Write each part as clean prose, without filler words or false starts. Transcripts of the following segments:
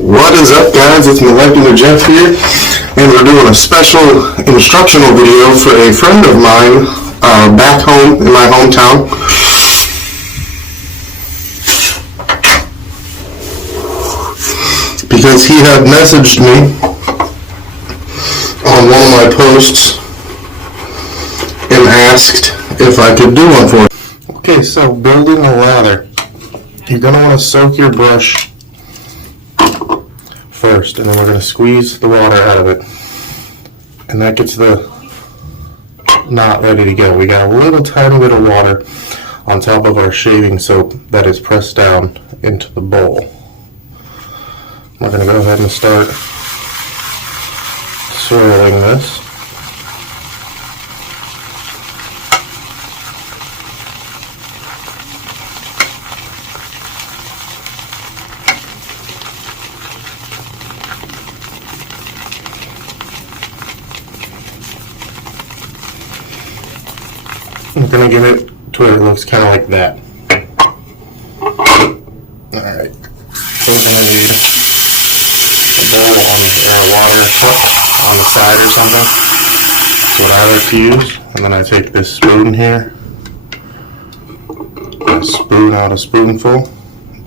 What is up, guys? It's Molecular Jeff here, and we're doing a special instructional video for a friend of mine back home in my hometown. Because he had messaged me on one of my posts and asked if I could do one for him. Okay, so building a lather. You're going to want to soak your brush first, and then we're going to squeeze the water out of it, and that gets the knot ready to go. We got a little tiny bit of water on top of our shaving soap that is pressed down into the bowl. We're going to go ahead and start swirling this. I'm going to give it to where it looks kind of like that. Alright, so we're going to need a bowl or a water cup on the side or something. That's what I like to use. And then I take this spoon here, I spoon out a spoonful,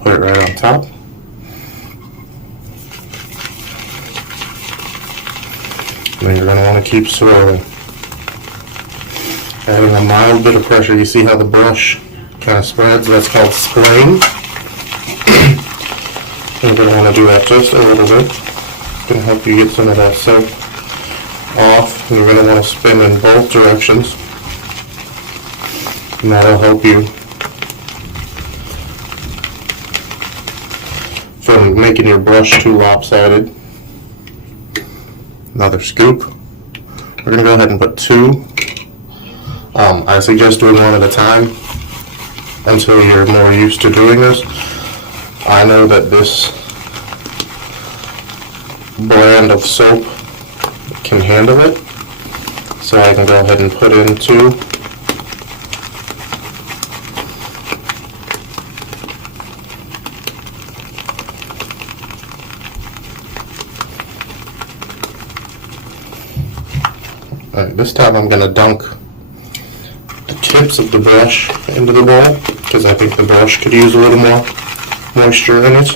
put it right on top. And then you're going to want to keep swirling. Adding a mild bit of pressure. You see how the brush kind of spreads? That's called splaying. You're going to want to do that just a little bit. It's going to help you get some of that soap off. And you're going to want to spin in both directions. And that'll help you from making your brush too lopsided. Another scoop. We're going to go ahead and put two. I suggest doing one at a time until you're more used to doing this. I know that this brand of soap can handle it, so I can go ahead and put in two. Alright, this time I'm going to dunk tips of the brush into the bowl because I think the brush could use a little more moisture in it.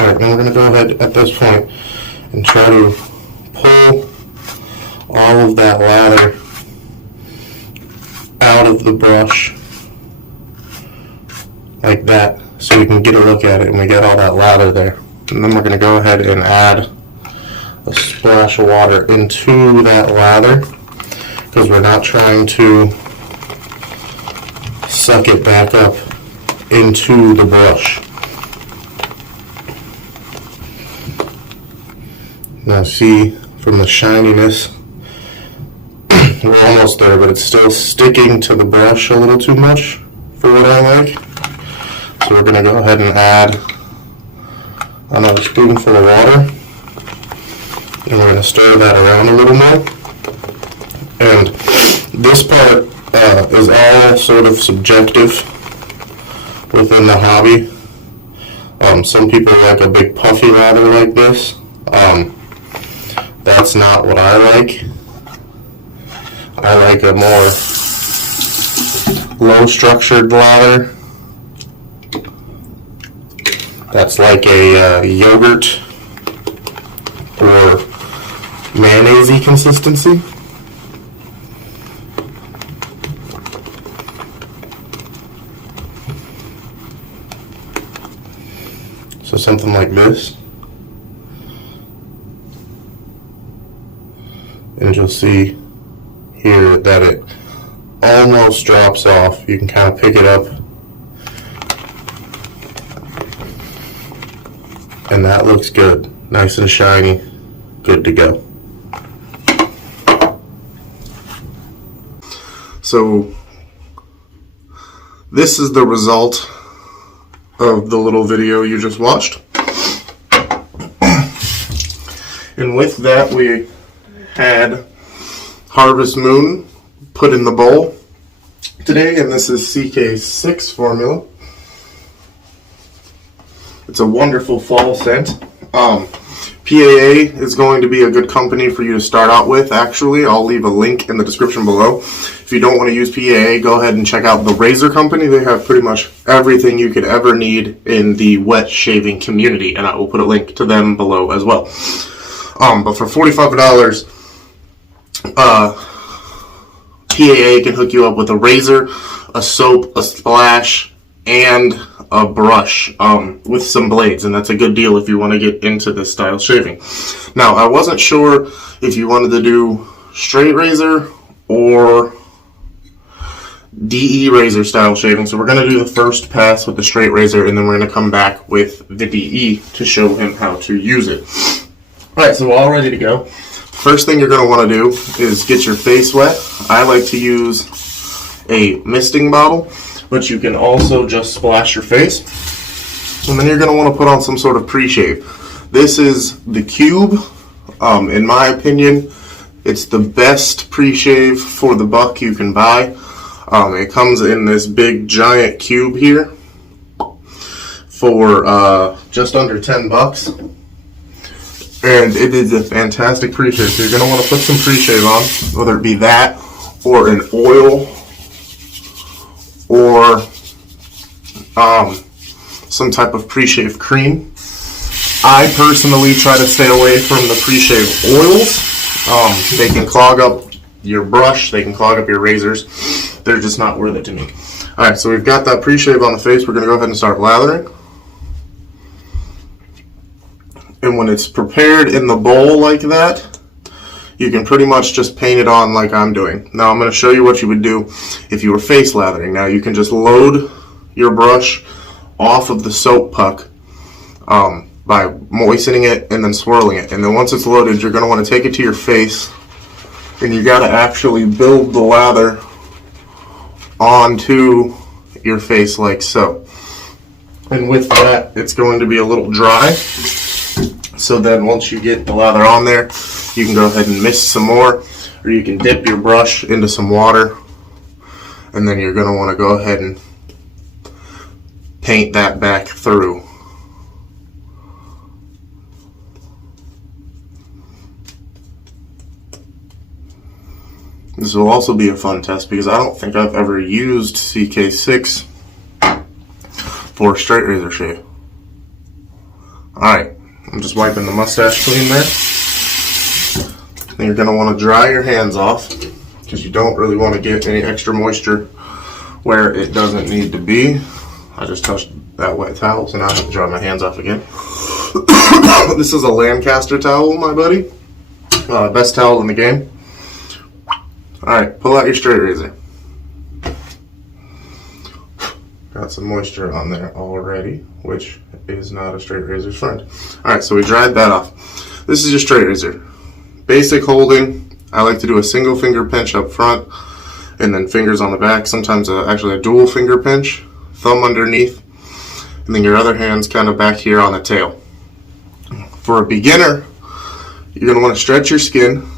Alright, now we're going to go ahead at this point and try to pull all of that lather out of the brush like that so we can get a look at it and we get all that lather there. And then we're going to go ahead and add a splash of water into that lather because we're not trying to suck it back up into the brush. Now see, from the shininess, we're almost there, but it's still sticking to the brush a little too much for what I like. So we're going to go ahead and add another spoonful of water. And we're going to stir that around a little more. And this part is all sort of subjective within the hobby. Some people like a big puffy lather like this. That's not what I like. I like a more low structured lather. That's like a yogurt or mayonnaise-y consistency. So something like this. And you'll see here that it almost drops off. You can kind of pick it up. And that looks good. Nice and shiny. Good to go. So this is the result of the little video you just watched. And with that we had Harvest Moon put in the bowl today, and this is CK6 formula. It's a wonderful fall scent. PAA is going to be a good company for you to start out with, actually. I'll leave a link in the description below. If you don't want to use PAA, go ahead and check out the Razor company. They have pretty much everything you could ever need in the wet shaving community, and I will put a link to them below as well. But for $45, PAA can hook you up with a razor, a soap, a splash, and a brush with some blades, and that's a good deal if you want to get into this style of shaving. Now, I wasn't sure if you wanted to do straight razor or DE razor style shaving, so we're going to do the first pass with the straight razor, and then we're going to come back with the DE to show him how to use it. Alright, so we're all ready to go. First thing you're going to want to do is get your face wet. I like to use a misting bottle, but you can also just splash your face. And then you're going to want to put on some sort of pre-shave. This is the Cube. In my opinion, it's the best pre-shave for the buck you can buy. It comes in this big giant cube here for just under $10. And it is a fantastic pre-shave. So you're going to want to put some pre-shave on, whether it be that or an oil or some type of pre-shave cream. I personally try to stay away from the pre-shave oils. They can clog up your brush, they can clog up your razors. They're just not worth it to me. Alright, so we've got that pre-shave on the face. We're going to go ahead and start lathering. And when it's prepared in the bowl like that, you can pretty much just paint it on like I'm doing. Now I'm going to show you what you would do if you were face lathering. Now you can just load your brush off of the soap puck by moistening it and then swirling it. And then once it's loaded, you're going to want to take it to your face, and you got to actually build the lather onto your face like so. And with that, it's going to be a little dry. So then once you get the lather on there, you can go ahead and mist some more, or you can dip your brush into some water, and then you're going to want to go ahead and paint that back through. This will also be a fun test because I don't think I've ever used CK6 for a straight razor shave. Alright, I'm just wiping the mustache clean there. Then you're going to want to dry your hands off because you don't really want to get any extra moisture where it doesn't need to be. I just touched that wet towel, so now I have to dry my hands off again. This is a Lancaster towel, my buddy. Best towel in the game. Alright, pull out your straight razor. Got some moisture on there already, which is not a straight razor's friend. Alright, so we dried that off. This is your straight razor. Basic holding. I like to do a single finger pinch up front and then fingers on the back. Sometimes actually a dual finger pinch. Thumb underneath. And then your other hand's kind of back here on the tail. For a beginner, you're going to want to stretch your skin.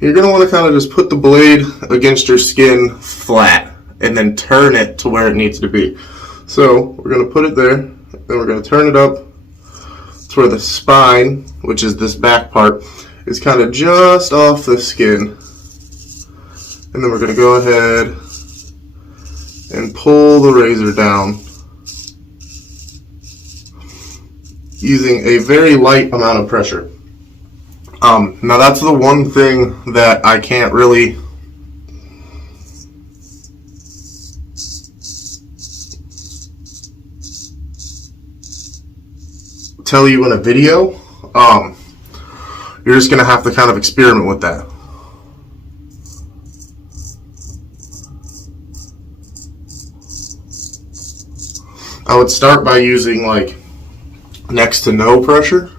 You're going to want to kind of just put the blade against your skin flat and then turn it to where it needs to be. So we're going to put it there, then we're going to turn it up to where the spine, which is this back part, is kind of just off the skin. And then we're going to go ahead and pull the razor down using a very light amount of pressure. Now that's the one thing that I can't really tell you in a video. You're just going to have to kind of experiment with that. I would start by using like next to no pressure.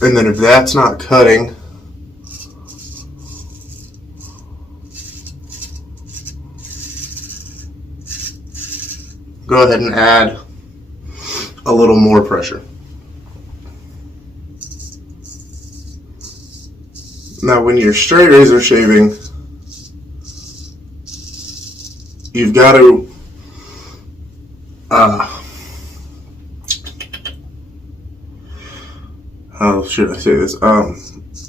And then if that's not cutting, go ahead and add a little more pressure. Now, when you're straight razor shaving, you've got to how should I say this?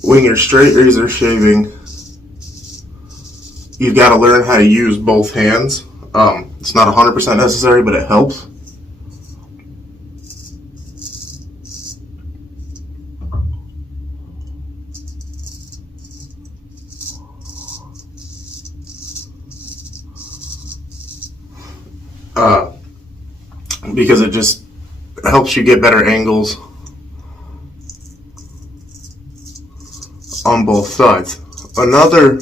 When you're straight razor shaving, you've got to learn how to use both hands. It's not 100% necessary, but it helps. Because it just helps you get better angles on both sides. Another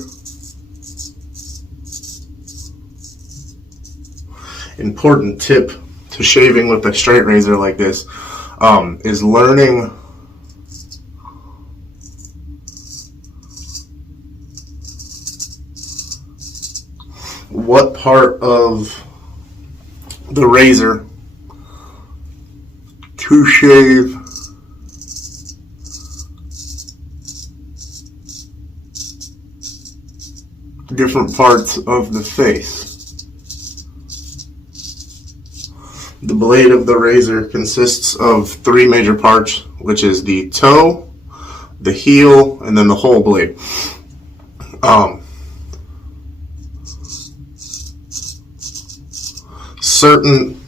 important tip to shaving with a straight razor like this is learning what part of the razor to shave different parts of the face. The blade of the razor consists of 3 major parts, which is the toe, the heel, and then the whole blade. Certain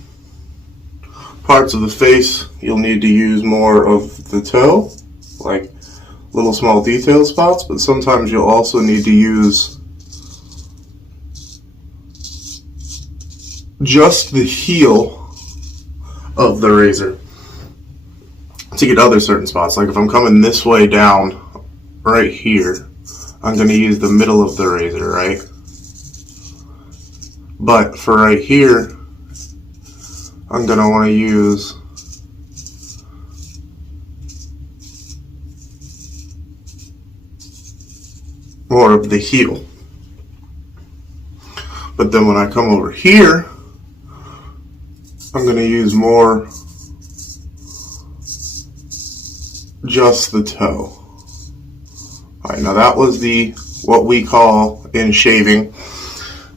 parts of the face you'll need to use more of the toe, like little small detail spots, but sometimes you'll also need to use just the heel of the razor to get other certain spots. Like if I'm coming this way down right here, I'm going to use the middle of the razor, right? But for right here, I'm going to want to use more of the heel. But then when I come over here, I'm going to use more just the toe. Alright, now that was what we call in shaving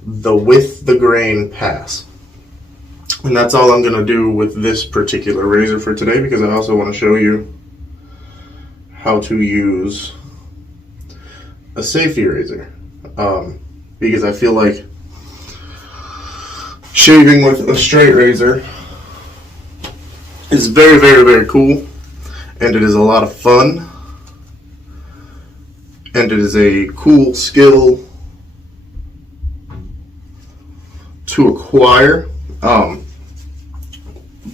the with the grain pass. And that's all I'm going to do with this particular razor for today, because I also want to show you how to use a safety razor. Because I feel like shaving with a straight razor is very, very, very cool, and it is a lot of fun, and it is a cool skill to acquire.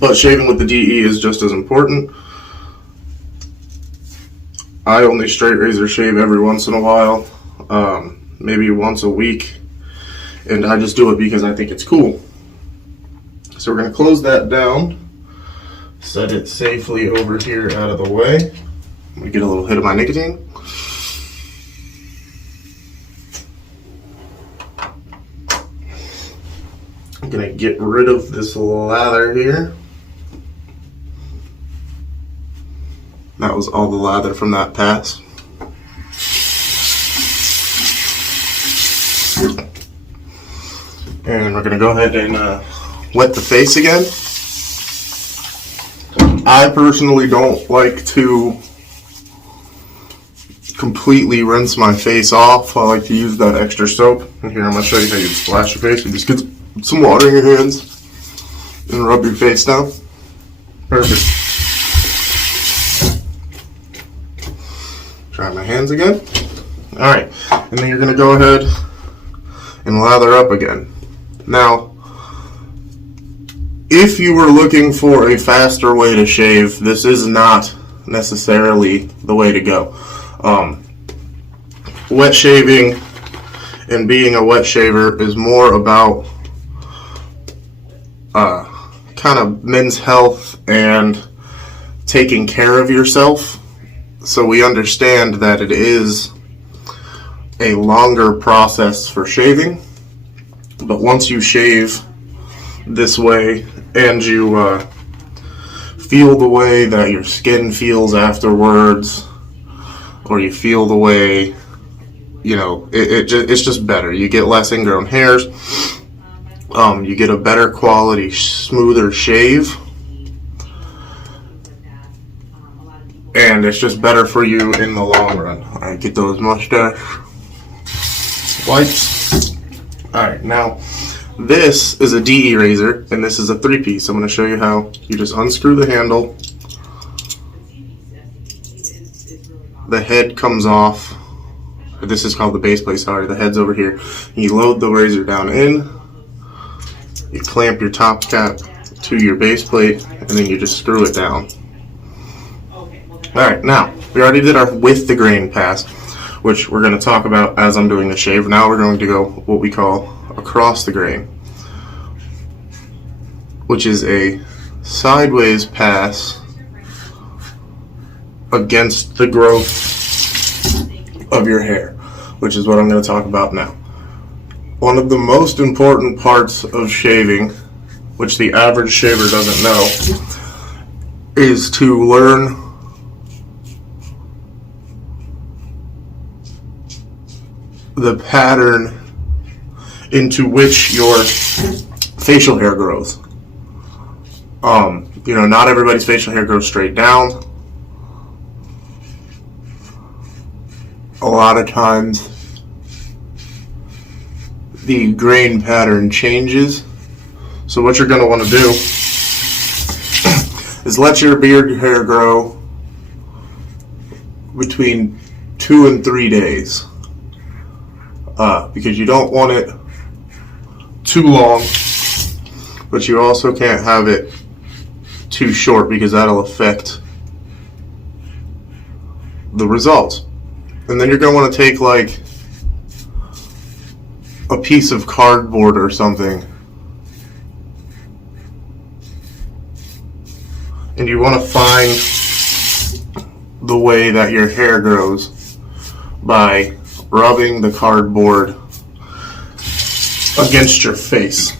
But shaving with the DE is just as important. I only straight razor shave every once in a while, maybe once a week, and I just do it because I think it's cool. So we're going to close that down, set it safely over here out of the way. I'm going to get a little hit of my nicotine. I'm going to get rid of this lather here. That was all the lather from that pass. And we're going to go ahead and wet the face again. I personally don't like to completely rinse my face off. I like to use that extra soap. And here I'm going to show you how you splash your face. You just get some water in your hands and rub your face down. Perfect. Try my hands again. Alright, and then you're going to go ahead and lather up again. Now, if you were looking for a faster way to shave, this is not necessarily the way to go. Wet shaving and being a wet shaver is more about kind of men's health and taking care of yourself. So we understand that it is a longer process for shaving, but once you shave this way and you feel the way that your skin feels afterwards, or you feel the way, you know, it's just better. You get less ingrown hairs. You get a better quality, smoother shave. And it's just better for you in the long run. Alright, get those mustache wipes. Alright, now this is a DE razor, and this is a 3-piece. I'm going to show you how you just unscrew the handle. The head comes off. This is called the base plate, sorry. The head's over here. You load the razor down in. You clamp your top cap to your base plate, and then you just screw it down. Alright, now, we already did our with the grain pass, which we're going to talk about as I'm doing the shave. Now we're going to go what we call across the grain, which is a sideways pass against the growth of your hair, which is what I'm going to talk about now. One of the most important parts of shaving, which the average shaver doesn't know, is to learn the pattern into which your facial hair grows. You know, not everybody's facial hair grows straight down. A lot of times the grain pattern changes. So what you're going to want to do is let your beard hair grow between 2 and 3 days. Because you don't want it too long, but you also can't have it too short because that'll affect the results. And then you're going to want to take like a piece of cardboard or something, and you want to find the way that your hair grows by rubbing the cardboard against your face.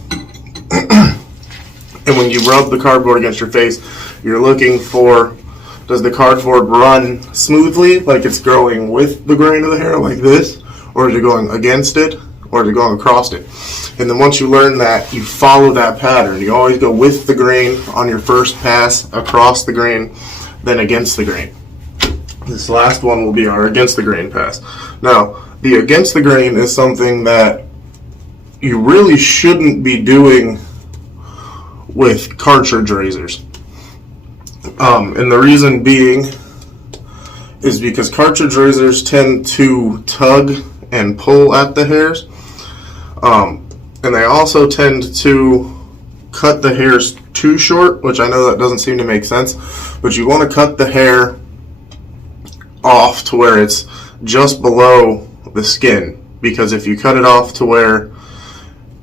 And when you rub the cardboard against your face, you're looking for, does the cardboard run smoothly, like it's growing with the grain of the hair like this, or is it going against it, or is it going across it? And then once you learn that, you follow that pattern. You always go with the grain on your first pass, across the grain, then against the grain. This last one will be our against the grain pass. Now, the against the grain is something that you really shouldn't be doing with cartridge razors. And the reason being is because cartridge razors tend to tug and pull at the hairs. And they also tend to cut the hairs too short, which I know that doesn't seem to make sense, but you want to cut the hair off to where it's just below the skin, because if you cut it off to where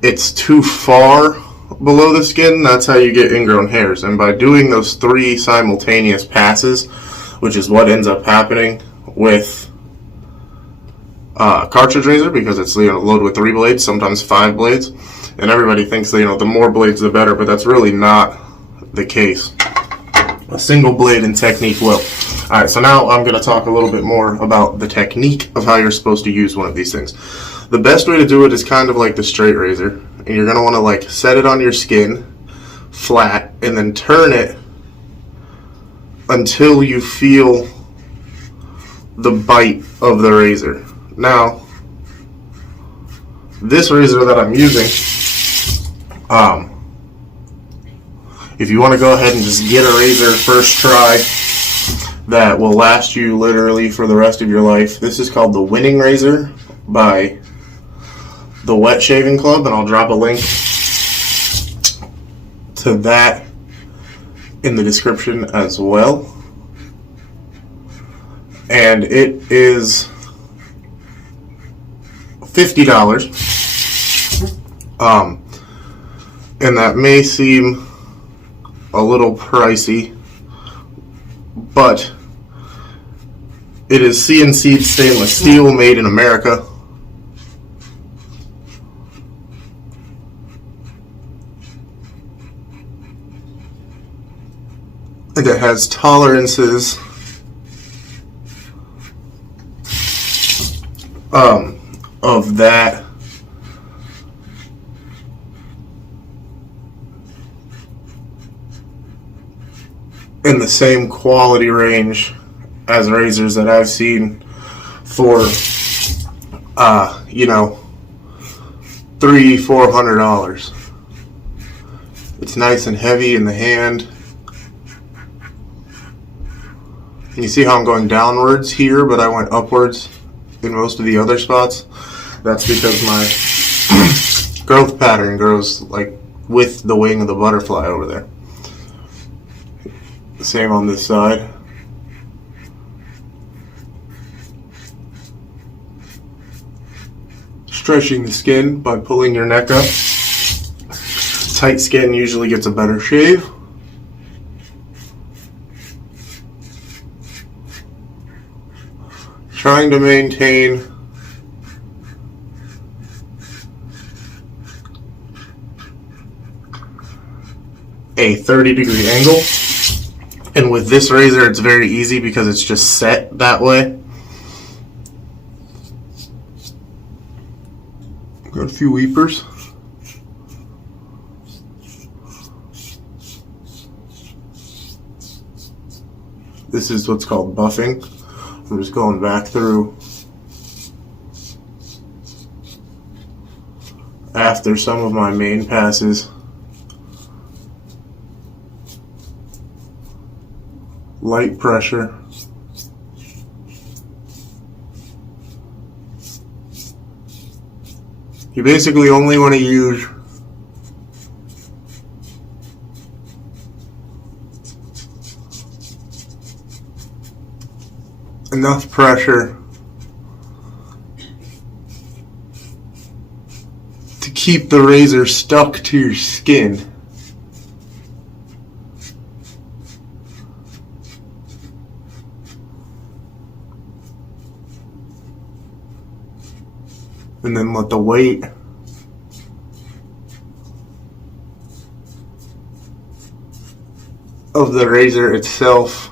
it's too far below the skin, that's how you get ingrown hairs. And by doing those 3 simultaneous passes, which is what ends up happening with cartridge razor, because it's, you know, loaded with 3 blades, sometimes 5 blades, and everybody thinks that, you know, the more blades the better, but that's really not the case. A single blade and technique will. Alright, so now I'm going to talk a little bit more about the technique of how you're supposed to use one of these things. The best way to do it is kind of like the straight razor, and you're going to want to like set it on your skin flat and then turn it until you feel the bite of the razor. Now, this razor that I'm using, if you want to go ahead and just get a razor first try that will last you literally for the rest of your life, this is called the Winning Razor by the Wet Shaving Club, and I'll drop a link to that in the description as well. And it is $50. And that may seem a little pricey, but it is CNC stainless steel made in America. And it has tolerances of that. In the same quality range as razors that I've seen for, you know, $300-400. It's nice and heavy in the hand. You see how I'm going downwards here, but I went upwards in most of the other spots? That's because my growth pattern grows like with the wing of the butterfly over there. Same on this side. Stretching the skin by pulling your neck up. Tight skin usually gets a better shave. Trying to maintain a 30-degree angle. And with this razor, it's very easy because it's just set that way. Got a few weepers. This is what's called buffing. I'm just going back through after some of my main passes. Light pressure. You basically only want to use enough pressure to keep the razor stuck to your skin. And then let the weight of the razor itself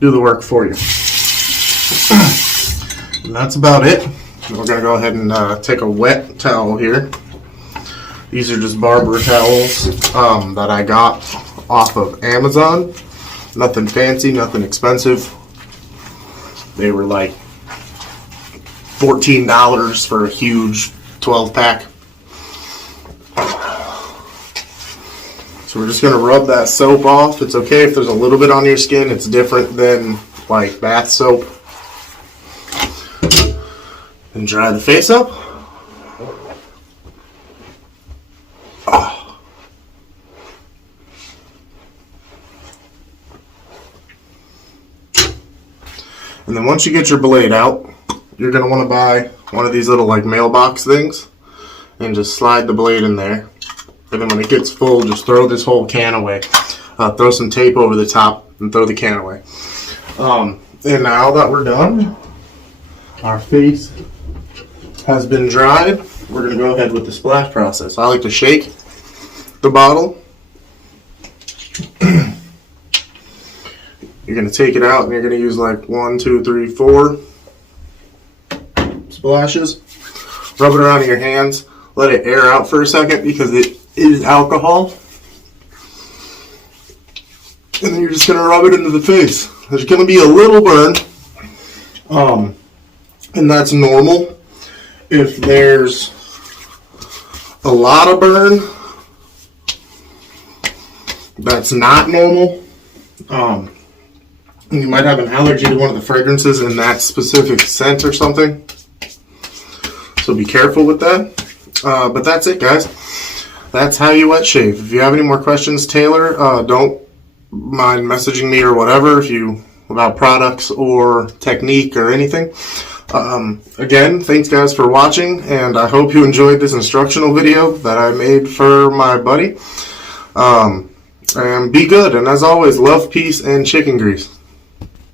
do the work for you. And that's about it. We're going to go ahead and take a wet towel here. These are just barber towels that I got off of Amazon. Nothing fancy, nothing expensive. They were like $14 for a huge 12-pack. So we're just going to rub that soap off. It's okay if there's a little bit on your skin. It's different than like bath soap. And dry the face up. And then once you get your blade out, you're going to want to buy one of these little like mailbox things and just slide the blade in there. And then when it gets full, just throw this whole can away. Throw some tape over the top and throw the can away. And now that we're done, our face has been dried, we're going to go ahead with the splash process. I like to shake the bottle. You're going to take it out and you're going to use like 1, 2, 3, 4 splashes. Rub it around in your hands. Let it air out for a second because it is alcohol. And then you're just going to rub it into the face. There's going to be a little burn. And that's normal. If there's a lot of burn, that's not normal. You might have an allergy to one of the fragrances in that specific scent or something. So be careful with that. But that's it, guys. That's how you wet shave. If you have any more questions, Taylor, don't mind messaging me or whatever about products or technique or anything. Again, thanks guys for watching, and I hope you enjoyed this instructional video that I made for my buddy. And be good, and as always, love, peace, and chicken grease.